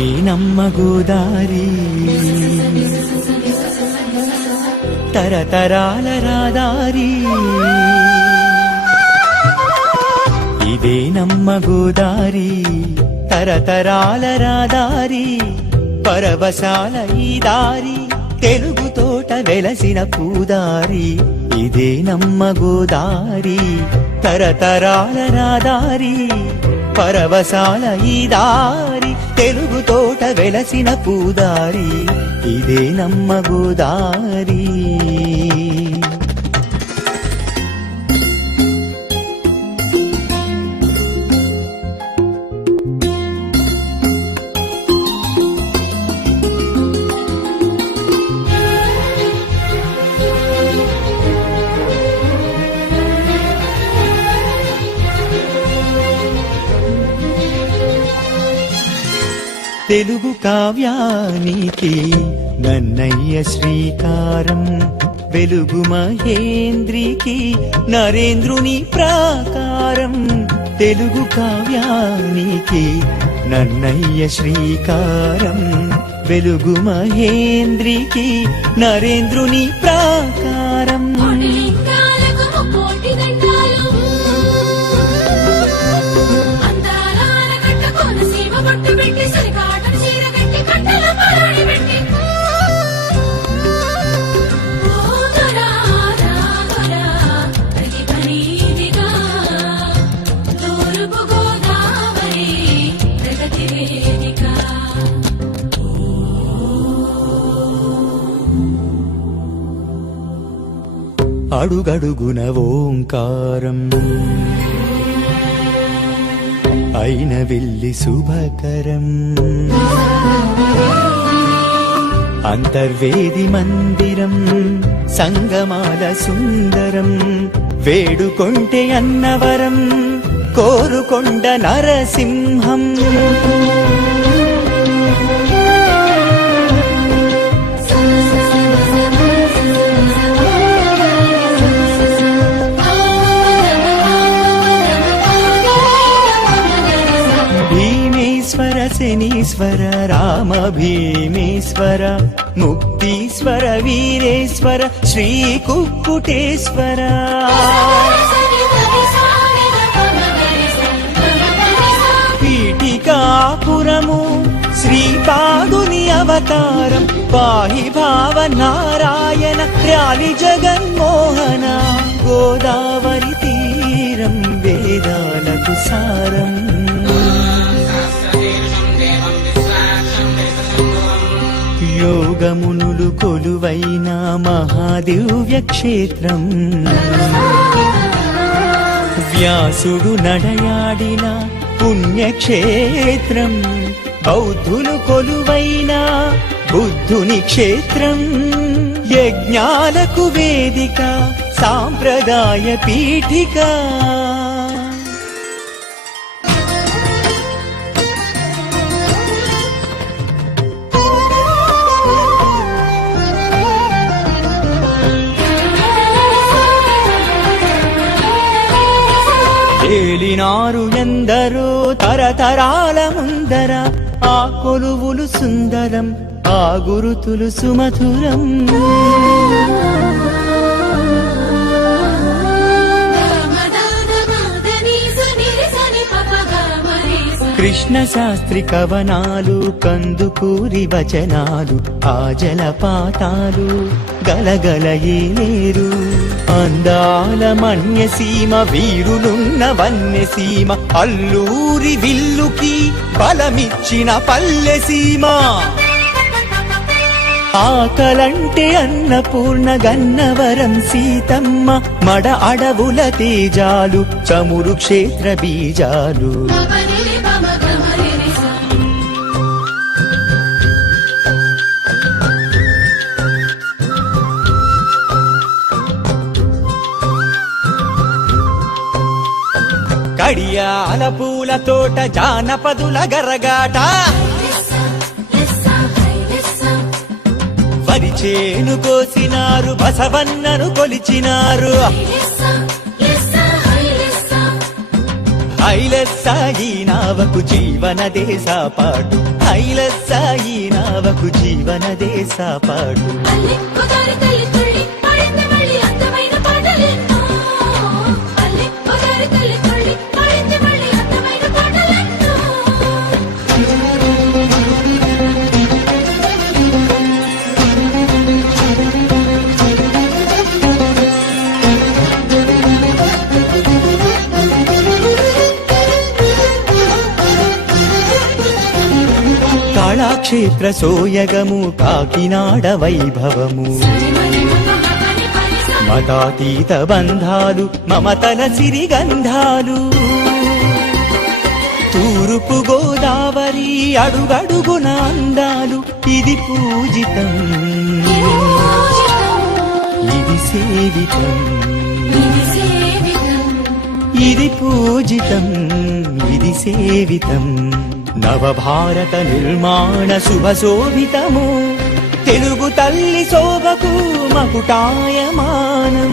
ఇదే నమ్మ గోదారి తరతరాల రాదారి ఇదే నమ్మ గోదారి తరతరాల రాదారి పరవశాల ఈ దారి తెలుగు తోట వెలసిన పూదారి ఇదే నమ్మ గోదారి తరతరాల రాదారి పరవశాల ఈ దారి తెలుగు తోట వెలసిన పూదారి ఇదే నమ్మ గోదారి తెలుగు కావ్యానికి నన్నయ్య శ్రీకారం వెలుగు మహేంద్రికి నరేంద్రుని ప్రాకారం తెలుగు కావ్యానికి నన్నయ్య శ్రీకారం వెలుగు మహేంద్రికి నరేంద్రుని ప్రాకారం అడుగడుగున ఓంకారం అయిన వెళ్ళి శుభకరం అంతర్వేది మందిరం సంగమాల సుందరం వేడుకొంటే అన్నవరం కోరుకొండ నరసింహం శనీశ్వర రామ భీమేశ్వర ముక్తీశ్వర వీరేశ్వర శ్రీ కుక్కుటేశ్వర పీఠికాపురము శ్రీపాదుని అవతారం పాహి భావ నారాయణ ర్యాలి జగన్మోహన గోదావరి తీరం వేదాలకు సారం యోగమునులు కొలువైన మహాదివ్య క్షేత్రం వ్యాసుడు నడయాడిన పుణ్యక్షేత్రం బౌద్ధులు కొలువైన బుద్ధుని క్షేత్రం యజ్ఞాలకు వేదిక సాంప్రదాయ పీఠిక ఏలినారు ఎందరో తరతరాల ముందర ఆ కొలువులు సుందరం ఆ గురుతులు సుమధురం కృష్ణ శాస్త్రి కవనాలు కందుకూరి వచనాలు ఆ జలపాతాలు గలగల ఏలేరు అందాల మన్యసీమ వీరులున్న వన్యసీమ అల్లూరి విల్లుకి బలమిచ్చిన పల్లెసీమ ఆకలంటే అన్నపూర్ణ గన్నవరం సీతమ్మ మడ అడవుల తేజాలు చమురు క్షేత్ర బీజాలు కడియాల పూల తోట జానపదుల గరగాట వరి చేను కోసినారు బసవన్నను కొలిచినారు ఐలెస్సాయి నావకు జీవనదే సాపాటు ఐలెస్సాయి నావకు జీవనదే సాపాటు అల్లె గోదారి తల్లి తుళ్ళి పాడింది మళ్ళీ అందమైన పాటలెన్నో. అల్లె గోదారి తల్లి తుళ్ళి పాడింది మళ్ళీ అందమైన పాటలెన్నో. కళాక్షేత్ర సోయగము కాకినాడ వైభవము మతాతీత బంధాలు మమతల సిరిగంధాలు తూర్పు గోదావరి అడుగడుగున అందాలు ఇది పూజితం ఇది సేవితం ఇది పూజితం ఇది సేవితం నవభారత నిర్మాణ శుభ శోభితము తెలుగు తల్లి శోభకు మకుటాయమానం